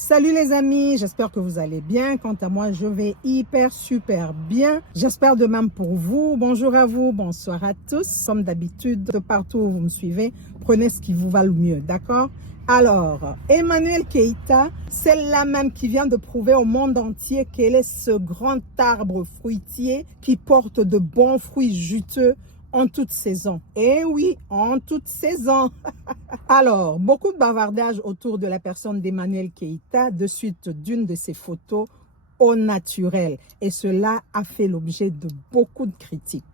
Salut les amis, j'espère que vous allez bien. Quant à moi, je vais hyper super bien. J'espère de même pour vous. Bonjour à vous, bonsoir à tous. Comme d'habitude, de partout où vous me suivez, prenez ce qui vous va le mieux, d'accord? Alors, Emmanuel Keïta, celle-là même qui vient de prouver au monde entier qu'elle est ce grand arbre fruitier qui porte de bons fruits juteux en toute saison. Eh oui, en toute saison. Alors, beaucoup de bavardage autour de la personne d'Emmanuel Keïta de suite d'une de ses photos au naturel. Et cela a fait l'objet de beaucoup de critiques.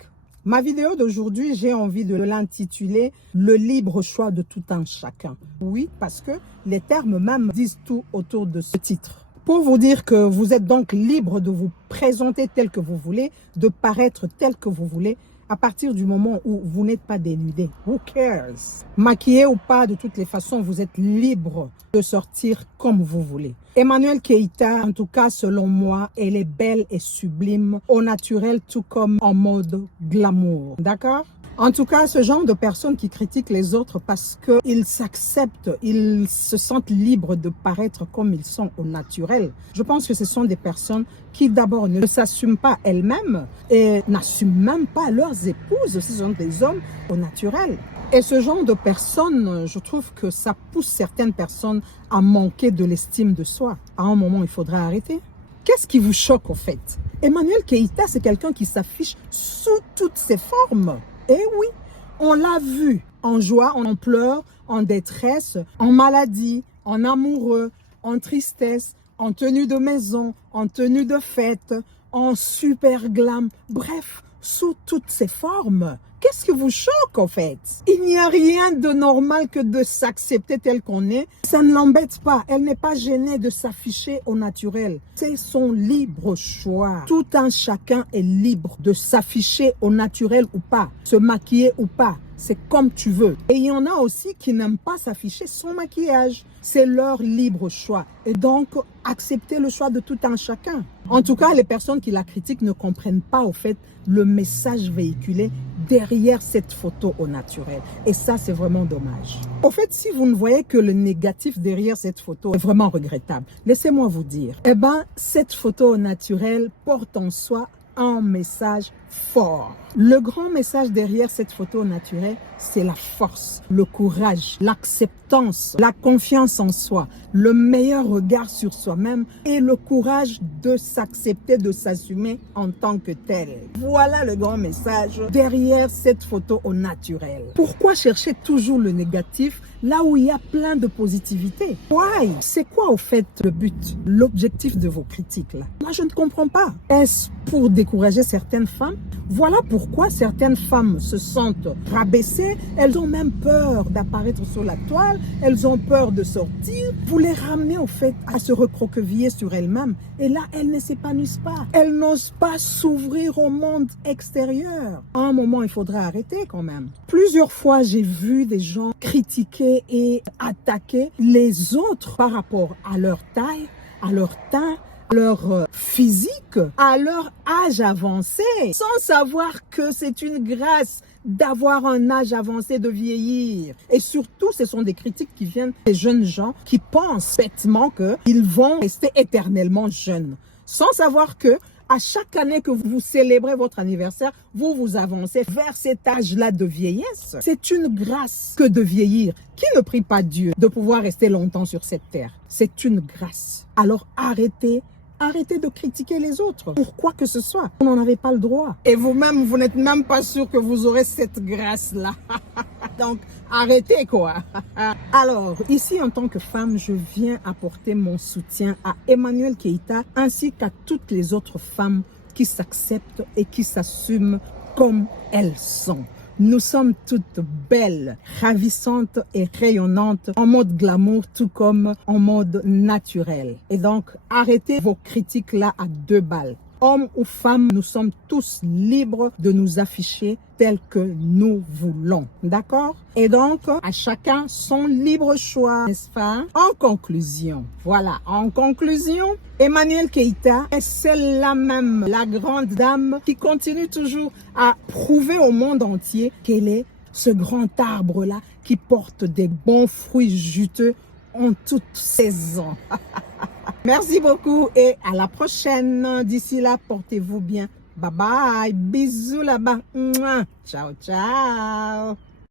Ma vidéo d'aujourd'hui, j'ai envie de l'intituler « Le libre choix de tout un chacun ». Oui, parce que les termes même disent tout autour de ce titre. Pour vous dire que vous êtes donc libre de vous présenter tel que vous voulez, de paraître tel que vous voulez, à partir du moment où vous n'êtes pas dénudé. Who cares? Maquillé ou pas, de toutes les façons, vous êtes libre de sortir comme vous voulez. Emmanuel Keïta, en tout cas, selon moi, elle est belle et sublime, au naturel, tout comme en mode glamour. D'accord? En tout cas, ce genre de personnes qui critiquent les autres parce qu'ils s'acceptent, ils se sentent libres de paraître comme ils sont au naturel. Je pense que ce sont des personnes qui d'abord ne s'assument pas elles-mêmes et n'assument même pas leurs épouses. Ce sont des hommes au naturel. Et ce genre de personnes, je trouve que ça pousse certaines personnes à manquer de l'estime de soi. À un moment, il faudra arrêter. Qu'est-ce qui vous choque au fait? Emmanuel Keïta, c'est quelqu'un qui s'affiche sous toutes ses formes. Eh oui, on l'a vu en joie, en pleurs, en détresse, en maladie, en amoureux, en tristesse, en tenue de maison, en tenue de fête, en super glam, bref, sous toutes ses formes. Qu'est-ce qui vous choque en fait? Il n'y a rien de normal que de s'accepter tel qu'on est. Ça ne l'embête pas. Elle n'est pas gênée de s'afficher au naturel. C'est son libre choix. Tout un chacun est libre de s'afficher au naturel ou pas, se maquiller ou pas. C'est comme tu veux. Et il y en a aussi qui n'aiment pas s'afficher sans maquillage. C'est leur libre choix. Et donc, accepter le choix de tout un chacun. En tout cas, les personnes qui la critiquent ne comprennent pas au fait le message véhiculé derrière cette photo au naturel. Et ça, c'est vraiment dommage. Au fait, si vous ne voyez que le négatif derrière cette photo, c'est vraiment regrettable. Laissez-moi vous dire. Eh bien, cette photo au naturel porte en soi un message fort. Le grand message derrière cette photo naturelle, c'est la force, le courage, l'acceptance, la confiance en soi, le meilleur regard sur soi-même et le courage de s'accepter, de s'assumer en tant que tel. Voilà le grand message derrière cette photo au naturel. Pourquoi chercher toujours le négatif là où il y a plein de positivité? Why? C'est quoi au fait le but, l'objectif de vos critiques là? Moi je ne comprends pas. Est-ce pour décourager certaines femmes? Voilà pourquoi certaines femmes se sentent rabaissées, elles ont même peur d'apparaître sur la toile, elles ont peur de sortir. Vous les ramenez au fait à se recroqueviller sur elles-mêmes et là elles ne s'épanouissent pas. Elles n'osent pas s'ouvrir au monde extérieur. À un moment, il faudra arrêter quand même. Plusieurs fois, j'ai vu des gens critiquer et attaquer les autres par rapport à leur taille, à leur teint, leur physique, à leur âge avancé, sans savoir que c'est une grâce d'avoir un âge avancé, de vieillir. Et surtout, ce sont des critiques qui viennent des jeunes gens qui pensent bêtement qu'ils vont rester éternellement jeunes, sans savoir que à chaque année que vous célébrez votre anniversaire, vous vous avancez vers cet âge-là de vieillesse. C'est une grâce que de vieillir. Qui ne prie pas Dieu de pouvoir rester longtemps sur cette terre? C'est une grâce. Alors arrêtez de critiquer les autres. Pourquoi que ce soit? Vous n'en avez pas le droit. Et vous-même, vous n'êtes même pas sûr que vous aurez cette grâce-là. Donc, arrêtez quoi. Alors, ici, en tant que femme, je viens apporter mon soutien à Emmanuel Keïta ainsi qu'à toutes les autres femmes qui s'acceptent et qui s'assument comme elles sont. Nous sommes toutes belles, ravissantes et rayonnantes en mode glamour, tout comme en mode naturel. Et donc, arrêtez vos critiques là à 2 balles. Hommes ou femmes, nous sommes tous libres de nous afficher tel que nous voulons. D'accord? Et donc, à chacun son libre choix, n'est-ce pas? En conclusion, voilà, en conclusion, Emmanuel Keïta est celle-là même, la grande dame qui continue toujours à prouver au monde entier qu'elle est ce grand arbre-là qui porte des bons fruits juteux en toute saison. Merci beaucoup et à la prochaine. D'ici là, portez-vous bien. Bye bye. Bisous là-bas. Ciao, ciao.